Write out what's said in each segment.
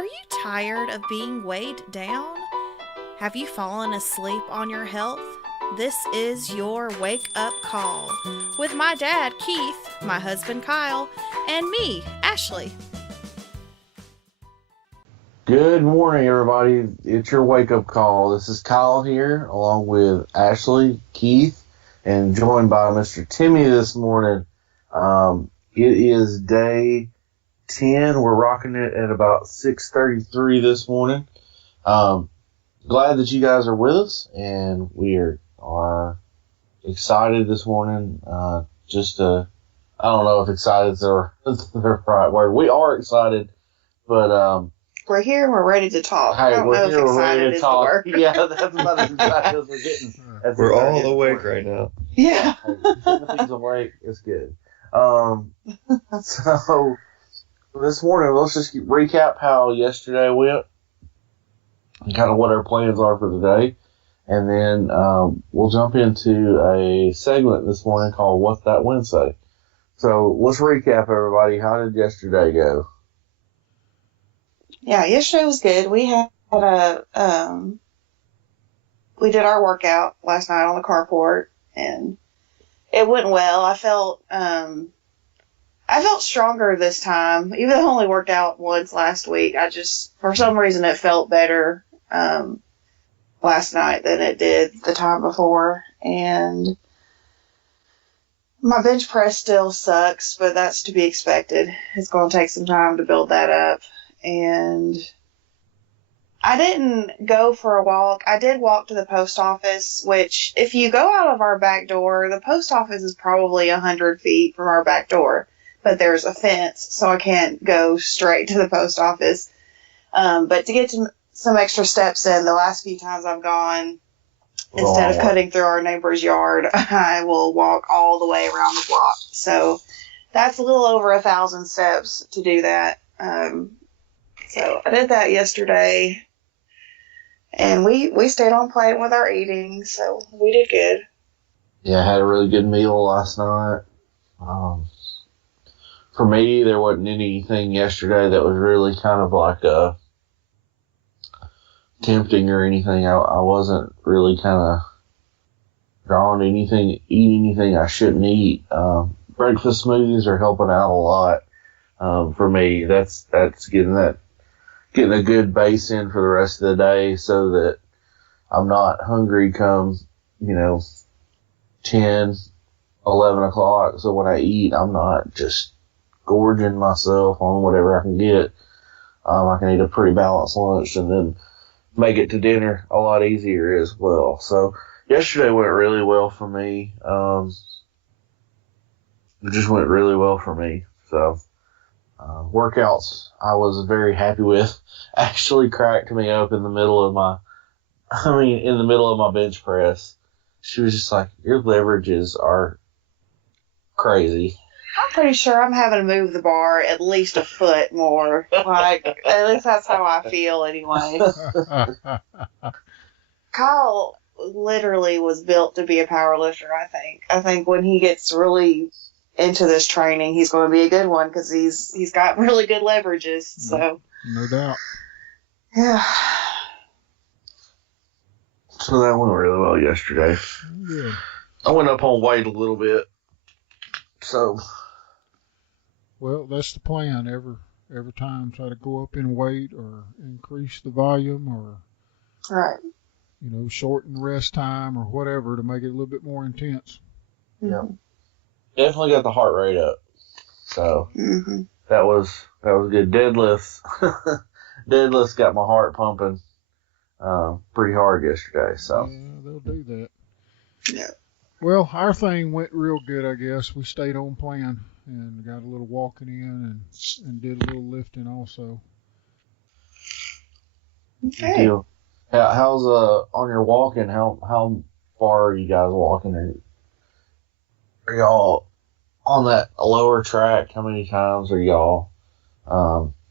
Are you tired of being weighed down? Have you fallen asleep on your health? This is your wake up call with my dad, Keith, my husband, Kyle, and me, Ashley. Good morning, everybody. It's your wake up call. This is Kyle here, along with Ashley, Keith, and joined by Mr. Timmy this morning. It is day 10. We're rocking it at about 6:33 this morning. Glad that you guys are with us, and we are excited this morning. I don't know if excited is the right word. We are excited, but we're here and we're ready to talk. Hey, we're here, we're ready to talk. Yeah, that's about as excited as we're getting. We're all awake right now. Yeah. Timothy's awake. It's good. So this morning, let's just recap how yesterday went and kind of what our plans are for today. And then we'll jump into a segment this morning called What's That Wednesday? So let's recap, everybody. How did yesterday go? Yeah, yesterday was good. We had we did our workout last night on the carport, and it went well. I felt stronger this time, even though I only worked out once last week. For some reason, it felt better last night than it did the time before. And my bench press still sucks, but that's to be expected. It's going to take some time to build that up. And I didn't go for a walk. I did walk to the post office, which if you go out of our back door, the post office is probably 100 feet from our back door, but there's a fence, so I can't go straight to the post office. But to get some extra steps in, the last few times I've gone, instead of cutting through our neighbor's yard, I will walk all the way around the block. So that's a little over 1,000 steps to do that. So I did that yesterday, and we stayed on plan with our eating, so we did good. Yeah, I had a really good meal last night. For me, there wasn't anything yesterday that was really kind of like tempting or anything. I wasn't really kind of drawn to eat anything I shouldn't eat. Breakfast smoothies are helping out a lot. For me, that's getting a good base in for the rest of the day so that I'm not hungry come, 10, 11 o'clock. So when I eat, I'm not just gorging myself on whatever I can get. I can eat a pretty balanced lunch and then make it to dinner a lot easier as well. So yesterday went really well for me. It just went really well for me. So workouts I was very happy with. Actually cracked me up in the middle of my bench press. She was just like, your leverages are crazy. I'm pretty sure I'm having to move the bar at least a foot more. Like, at least that's how I feel anyway. Kyle literally was built to be a power lifter, I think. I think when he gets really into this training, he's going to be a good one because he's got really good leverages. So no doubt. Yeah. So that went really well yesterday. Yeah. I went up on weight a little bit. So. Well, that's the plan. Every time try to go up in weight or increase the volume or right. Shorten rest time or whatever to make it a little bit more intense. Yeah. Definitely got the heart rate up. So that was good. Deadlifts got my heart pumping pretty hard yesterday. So yeah, they'll do that. Yeah. Well, our thing went real good, I guess. We stayed on plan and got a little walking in and did a little lifting also. Okay. Deal. How's on your walking? How far are you guys walking? Are y'all on that lower track? How many times are y'all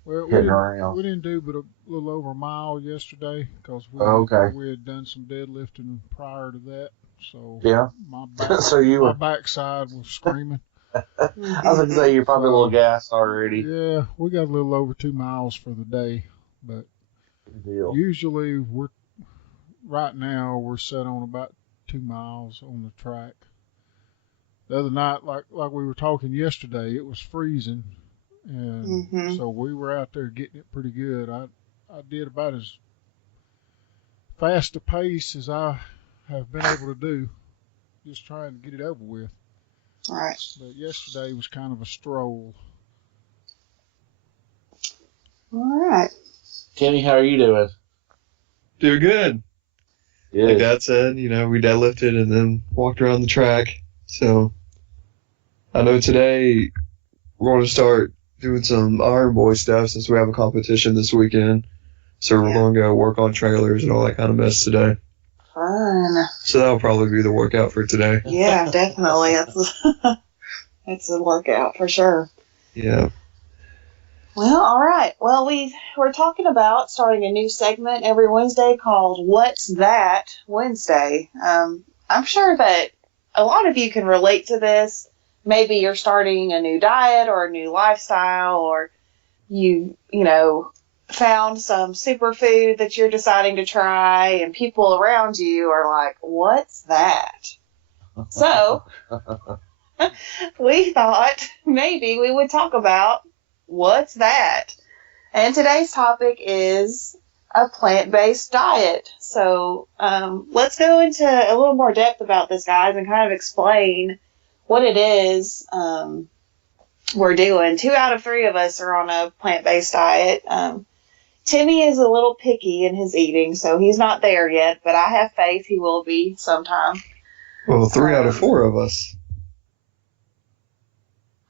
hitting around? We didn't do but a little over a mile yesterday because we had done some deadlifting prior to that. So yeah, my back, my backside was screaming. I was going to say you're probably a little gassed already. Yeah, we got a little over 2 miles for the day But Good deal. usually right now we're set on about 2 miles on the track. The other night, like we were talking yesterday, it was freezing, and Mhm. so we were out there getting it pretty good. I did about as fast a pace as I have been able to do, just trying to get it over with. All right. But yesterday was kind of a stroll. All right. Timmy, how are you doing? Doing good. Like Good. Dad said, we deadlifted and then walked around the track. So I know today we're going to start doing some Iron Boy stuff since we have a competition this weekend. So we're Yeah. going to go work on trailers and all that kind of mess today. Fun. So that'll probably be the workout for today. Yeah, definitely. That's a workout for sure. Yeah. Well, all right. Well, we're talking about starting a new segment every Wednesday called "What's That Wednesday." I'm sure that a lot of you can relate to this. Maybe you're starting a new diet or a new lifestyle, or you found some superfood that you're deciding to try, and people around you are like, "What's that?" So we thought maybe we would talk about what's that. And today's topic is a plant-based diet. So let's go into a little more depth about this, guys, and kind of explain what it is we're doing. 2 out of 3 of us are on a plant-based diet. Timmy is a little picky in his eating, so he's not there yet, but I have faith he will be sometime. Well, 3 out of 4 of us.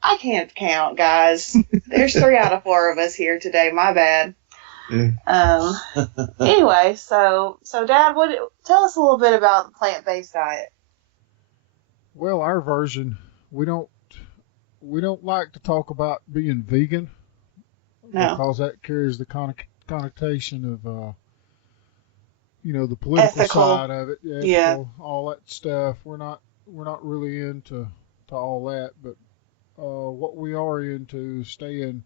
I can't count, guys. There's 3 out of 4 of us here today. My bad. Yeah. Anyway, so Dad, tell us a little bit about the plant-based diet. Well, our version, we don't like to talk about being vegan No. because that carries the connotation of the political Ethical. side of it, ethical, Yeah. all that stuff. We're not really into all that, but what we are into is staying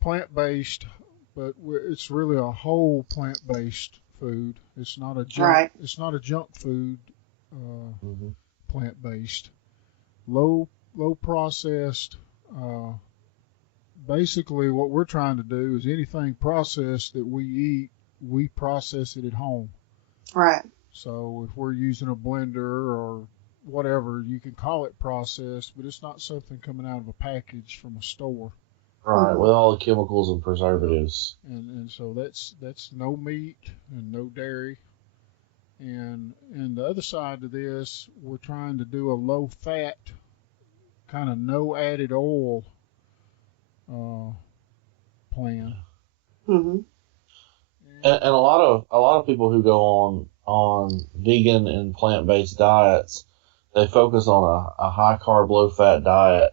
plant-based, but it's really a whole plant-based food. It's not a junk. Right. It's not a junk food. Mhm. Plant-based, low processed. Basically, what we're trying to do is anything processed that we eat, we process it at home. Right. So if we're using a blender or whatever, you can call it processed, but it's not something coming out of a package from a store. Right, with all the chemicals and preservatives. And so that's no meat and no dairy. And the other side to this, we're trying to do a low fat, kind of no added oil plan. Mm-hmm. And a lot of people who go on vegan and plant-based diets, they focus on a high carb, low fat diet.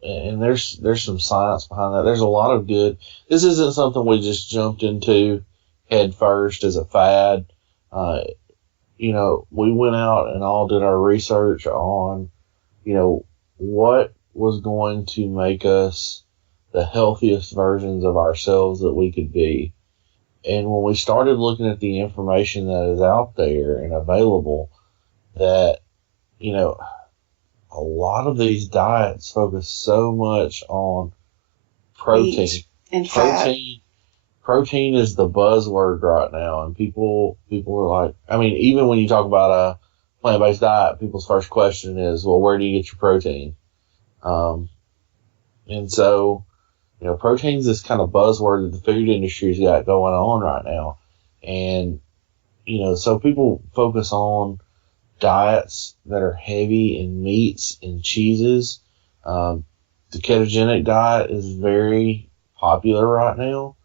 And there's some science behind that. There's a lot of good. This isn't something we just jumped into head first as a fad. We went out and all did our research on, what was going to make us the healthiest versions of ourselves that we could be. And when we started looking at the information that is out there and available, that, a lot of these diets focus so much on protein. Meat and fat. Protein is the buzzword right now, and people are like, even when you talk about a plant-based diet, people's first question is, well, where do you get your protein? And so, protein's this kind of buzzword that the food industry's got going on right now. And, so people focus on diets that are heavy in meats and cheeses. The ketogenic diet is very popular right now.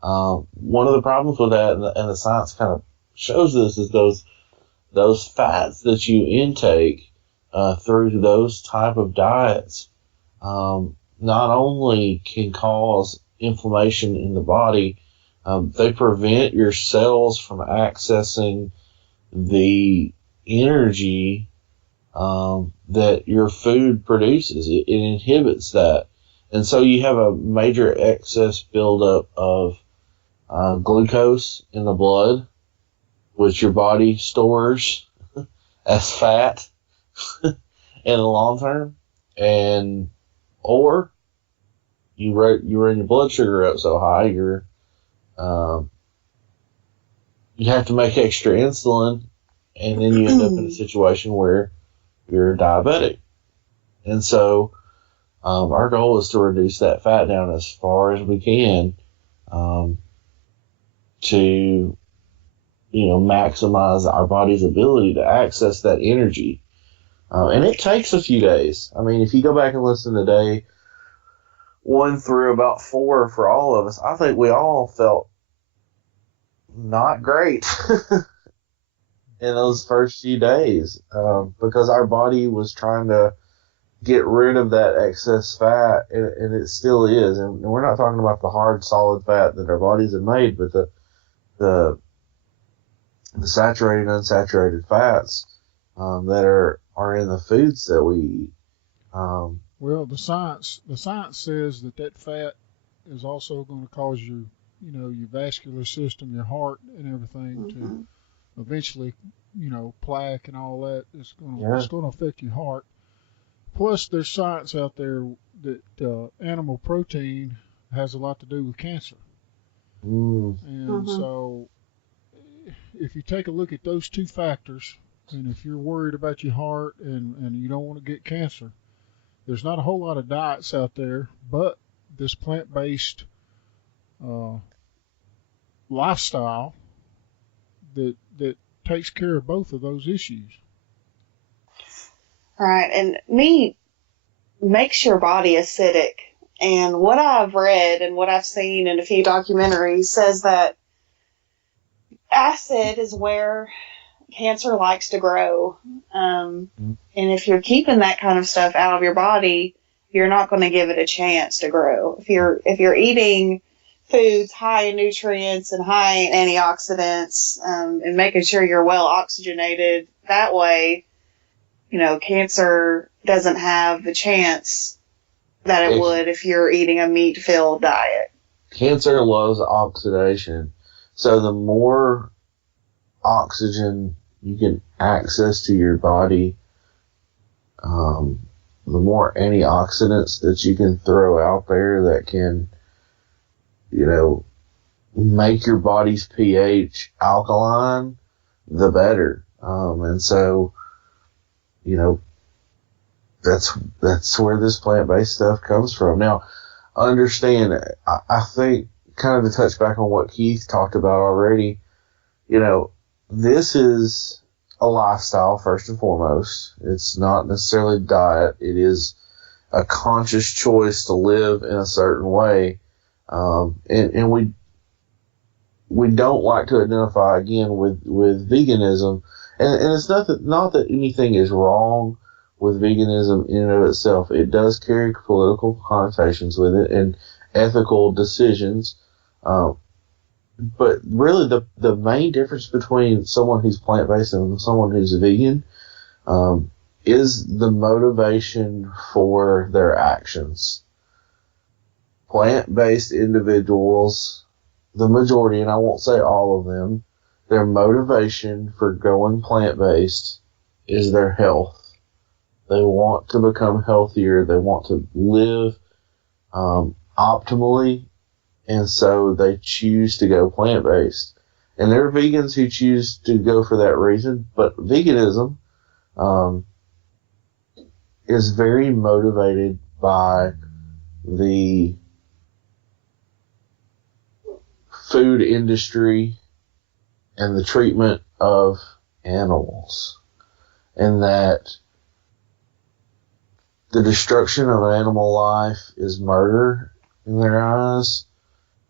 One of the problems with that, and the science kind of shows this, is those fats that you intake through those type of diets not only can cause inflammation in the body, they prevent your cells from accessing the energy that your food produces. It inhibits that. And so you have a major excess buildup of glucose in the blood, which your body stores as fat in the long term, and or you run your blood sugar up so high you have to make extra insulin, and then you end up in a situation where you're diabetic. And so our goal is to reduce that fat down as far as we can, to maximize our body's ability to access that energy. And it takes a few days. I mean, if you go back and listen to day 1 through about 4 for all of us, I think we all felt not great in those first few days, because our body was trying to get rid of that excess fat, and it still is. And we're not talking about the hard, solid fat that our bodies have made, but the saturated and unsaturated fats that are in the foods that we eat. Well, the science says that fat is also going to cause your vascular system, your heart, and everything to eventually, plaque and all that. It's going to affect your heart. Plus, there's science out there that animal protein has a lot to do with cancer. And so, if you take a look at those two factors, and if you're worried about your heart and you don't want to get cancer, there's not a whole lot of diets out there, but this plant-based lifestyle that takes care of both of those issues. Right, and meat makes your body acidic. And what I've read and what I've seen in a few documentaries says that acid is where cancer likes to grow. And if you're keeping that kind of stuff out of your body, you're not going to give it a chance to grow. If you're eating foods high in nutrients and high in antioxidants, and making sure you're well oxygenated that way, cancer doesn't have the chance that it would if you're eating a meat-filled diet. Cancer loves oxidation. So the more oxygen you can access to your body, the more antioxidants that you can throw out there that can, make your body's pH alkaline, the better. And so, that's where this plant-based stuff comes from. Now, understand, I think, kind of to touch back on what Keith talked about already, this is a lifestyle first and foremost. It's not necessarily diet. It is a conscious choice to live in a certain way. And we don't like to identify again with veganism. And it's not that anything is wrong with veganism in and of itself. It does carry political connotations with it and ethical decisions. But really the main difference between someone who's plant-based and someone who's vegan is the motivation for their actions. Plant-based individuals, the majority, and I won't say all of them, their motivation for going plant-based is their health. They want to become healthier. They want to live optimally, and so they choose to go plant-based. And there are vegans who choose to go for that reason, but veganism is very motivated by the food industry and the treatment of animals, and that the destruction of animal life is murder in their eyes,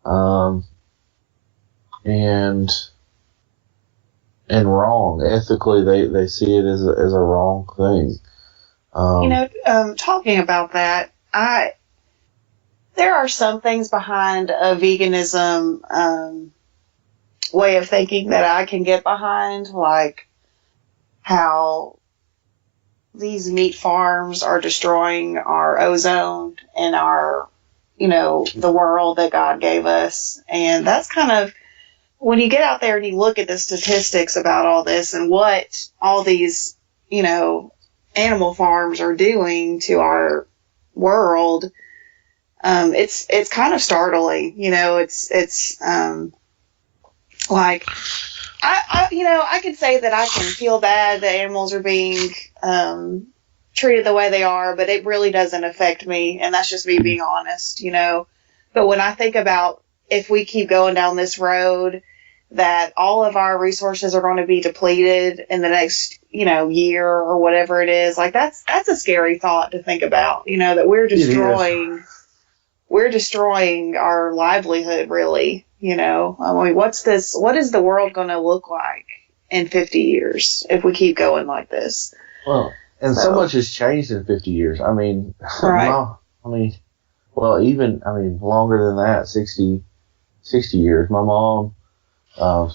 and wrong. Ethically, they see it as a wrong thing. Talking about that, there are some things behind a veganism way of thinking that I can get behind, like how these meat farms are destroying our ozone and our, the world that God gave us. And that's kind of, when you get out there and you look at the statistics about all this and what all these, animal farms are doing to our world, it's kind of startling. It's like, I could say that I can feel bad that animals are being treated the way they are, but it really doesn't affect me, and that's just me being honest, But when I think about if we keep going down this road, that all of our resources are going to be depleted in the next, year or whatever it is, like that's a scary thought to think about, that we're destroying our livelihood, really, I mean, what is the world going to look like in 50 years if we keep going like this? Well, and so much has changed in 50 years. I mean, right. Longer than that, 60 years. My mom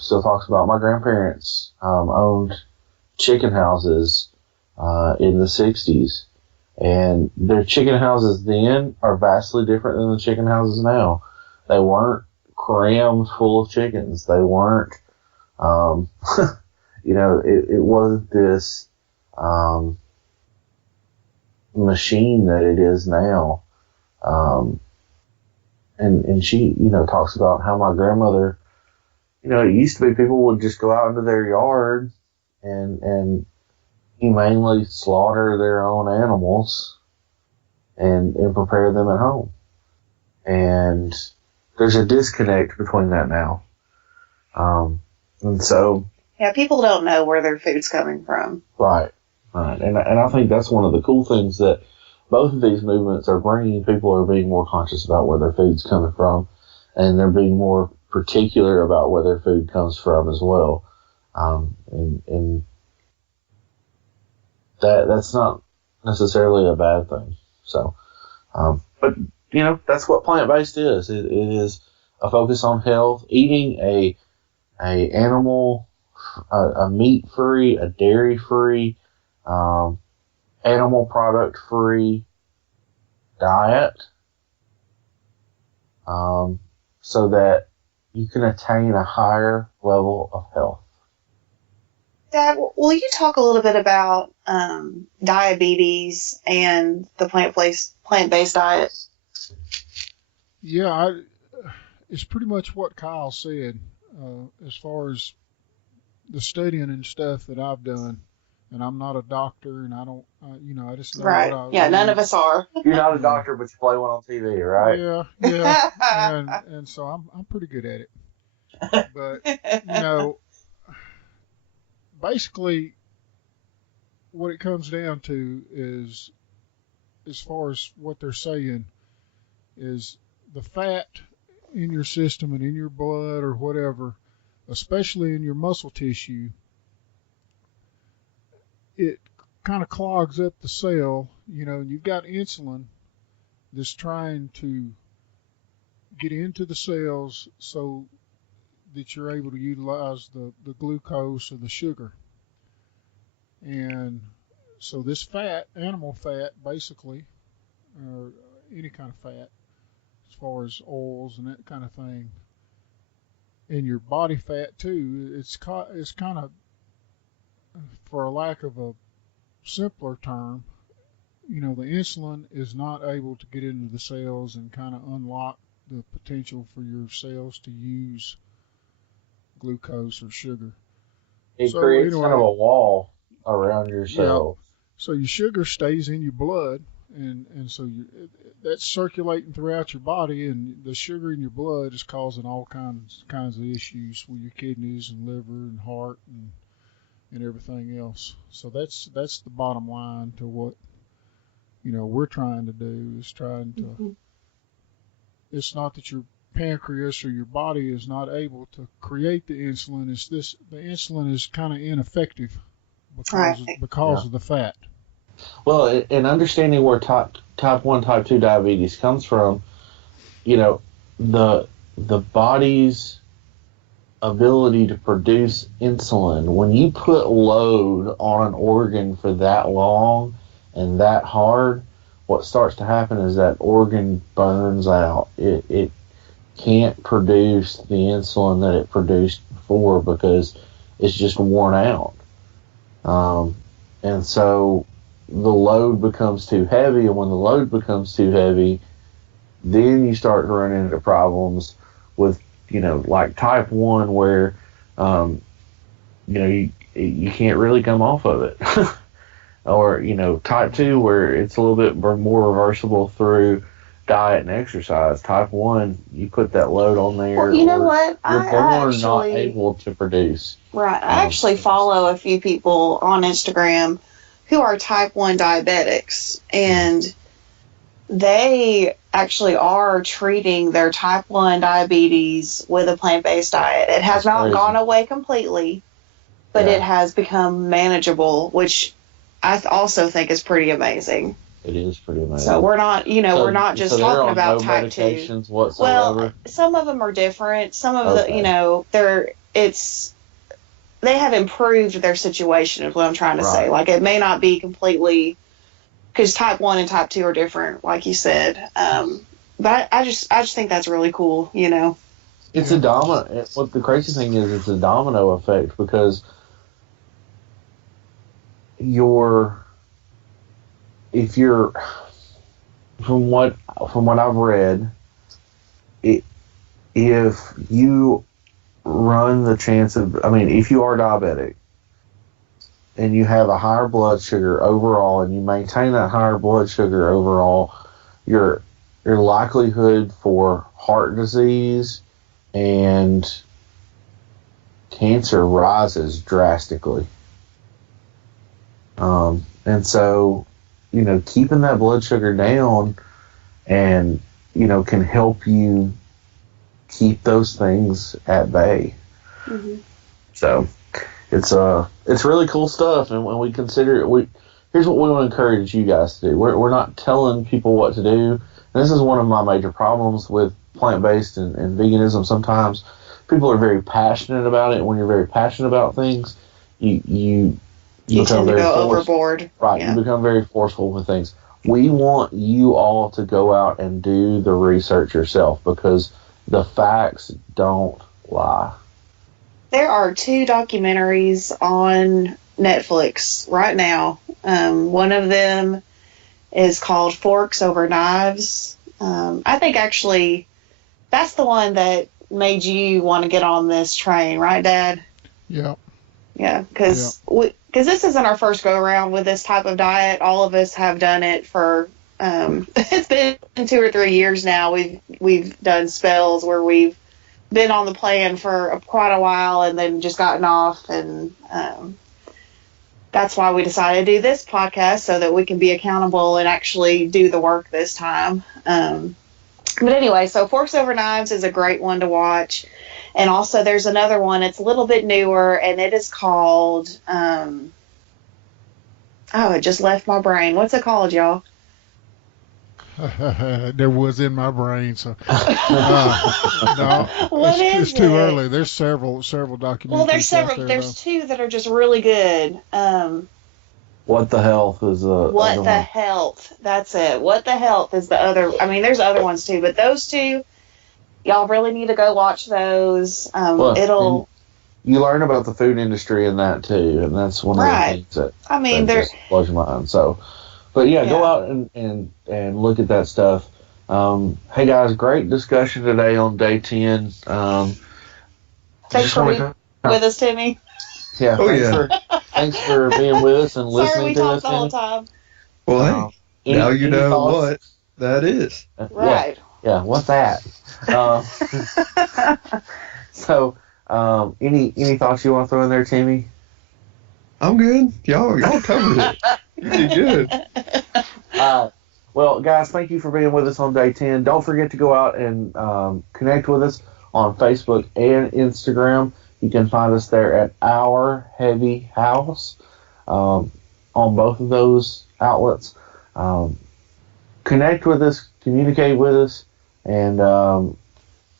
still talks about my grandparents owned chicken houses in the 60s. And their chicken houses then are vastly different than the chicken houses now. They weren't crammed full of chickens. They weren't, it wasn't this machine that it is now. And she, talks about how my grandmother, it used to be people would just go out into their yard and humanely slaughter their own animals and prepare them at home. And there's a disconnect between that now. And so... Yeah, people don't know where their food's coming from. Right. And I think that's one of the cool things that both of these movements are bringing. People are being more conscious about where their food's coming from, and they're being more particular about where their food comes from as well. And that's not necessarily a bad thing. So, but that's what plant-based is. It is a focus on health, eating a meat-free, a dairy-free, animal product-free diet, so that you can attain a higher level of health. Dad, will you talk a little bit about diabetes and the plant-based diet? Yeah, it's pretty much what Kyle said as far as the studying and stuff that I've done. And I'm not a doctor, and I don't, I just know right. what I yeah, none of us are. You're not a doctor, but you play one on TV, right? Yeah, and so I'm pretty good at it. But basically, what it comes down to is, as far as what they're saying, is the fat in your system and in your blood or whatever, especially in your muscle tissue, it kind of clogs up the cell. You've got insulin that's trying to get into the cells so that you're able to utilize the glucose or the sugar. And so this fat, animal fat basically, or any kind of fat, as far as oils and that kind of thing, and your body fat too, it's kind of, for a lack of a simpler term, the insulin is not able to get into the cells and kind of unlock the potential for your cells to use glucose or sugar. It creates kind of a wall around your cells. Yeah, so your sugar stays in your blood, and so that's circulating throughout your body, and the sugar in your blood is causing all kinds of issues with your kidneys and liver and heart and everything else. So that's the bottom line to what we're trying to do, is trying to. Mm-hmm. It's not that your pancreas or your body is not able to create the insulin. It's the insulin is kind of ineffective because of the fat. Well, and understanding where type 1, type 2 diabetes comes from, the body's ability to produce insulin, when you put load on an organ for that long and that hard, what starts to happen is that organ burns out. It can't produce the insulin that it produced before because it's just worn out. And so the load becomes too heavy, and when the load becomes too heavy, then you start to run into problems with, like type 1 where, you can't really come off of it. Or, type 2 where it's a little bit more reversible through diet and exercise. Type 1, you put that load on there. Well, you know what? You're born not able to produce. Right. I actually follow a few people on Instagram who are type 1 diabetics, and they actually are treating their type 1 diabetes with a plant-based diet. It has not gone away completely, but it has become manageable, which I also think is pretty amazing. It is pretty amazing. So we're not, we're not just talking about no type 2. medications whatsoever. Well, some of them are different. Some of the, they have improved their situation is what I'm trying to say. Like, it may not be completely, because type 1 and type 2 are different, like you said. But I just think that's really cool, It's a domino. What the crazy thing is, it's a domino effect, because if you're from what I've read, if you run the chance of, if you are diabetic and you have a higher blood sugar overall and you maintain that higher blood sugar overall, your likelihood for heart disease and cancer rises drastically. And so, keeping that blood sugar down and, can help you keep those things at bay. Mm-hmm. So it's really cool stuff. And when we consider it, here's what we want to encourage you guys to do. We're not telling people what to do. And this is one of my major problems with plant-based and veganism. Sometimes people are very passionate about it. And when you're very passionate about things, you tend to go overboard. Right. Yeah. You become very forceful with things. We want you all to go out and do the research yourself, because the facts don't lie. There are 2 documentaries on Netflix right now. One of them is called Forks Over Knives. I think actually that's the one that made you want to get on this train, right, Dad? Yeah. Yeah, because this isn't our first go around with this type of diet. All of us have done it for it's been 2 or 3 years now. We've done spells where we've been on the plan for quite a while and then just gotten off, and that's why we decided to do this podcast, so that we can be accountable and actually do the work this time. But anyway, so Forks Over Knives is a great one to watch. And also there's another one, it's a little bit newer, and it is called, it just left my brain. What's it called, y'all? There was in my brain, so no, it's too early. There's several documentaries. Well, there's several. There's 2 that are just really good. What the Health is What the Health? That's it. What the Health is the other. There's other ones too, but those 2, y'all really need to go watch those. You learn about the food industry in that too, and that's one of the things that just blows your mind. So. But go out and look at that stuff. Hey guys, great discussion today on day 10. Thanks for being with us, Timmy. Yeah. Thanks for being with us and listening to us. Sorry we talked the whole time. Well, hey, now you know what that is. Right. Yeah. What's that? So, any thoughts you want to throw in there, Timmy? I'm good. Y'all covered it. You did good. Well, guys, thank you for being with us on day 10. Don't forget to go out and connect with us on Facebook and Instagram. You can find us there at Our Heavy House on both of those outlets. Connect with us, communicate with us, and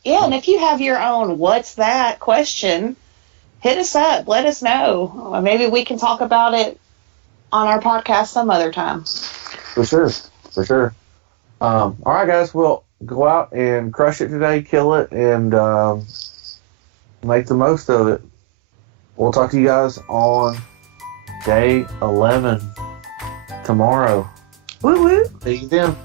Yeah, and if you have your own "what's that" question, hit us up. Let us know. Or maybe we can talk about it on our podcast some other time. For sure. For sure. All right, guys. Well, go out and crush it today, kill it, and make the most of it. We'll talk to you guys on day 11 tomorrow. Woo woo. See you then.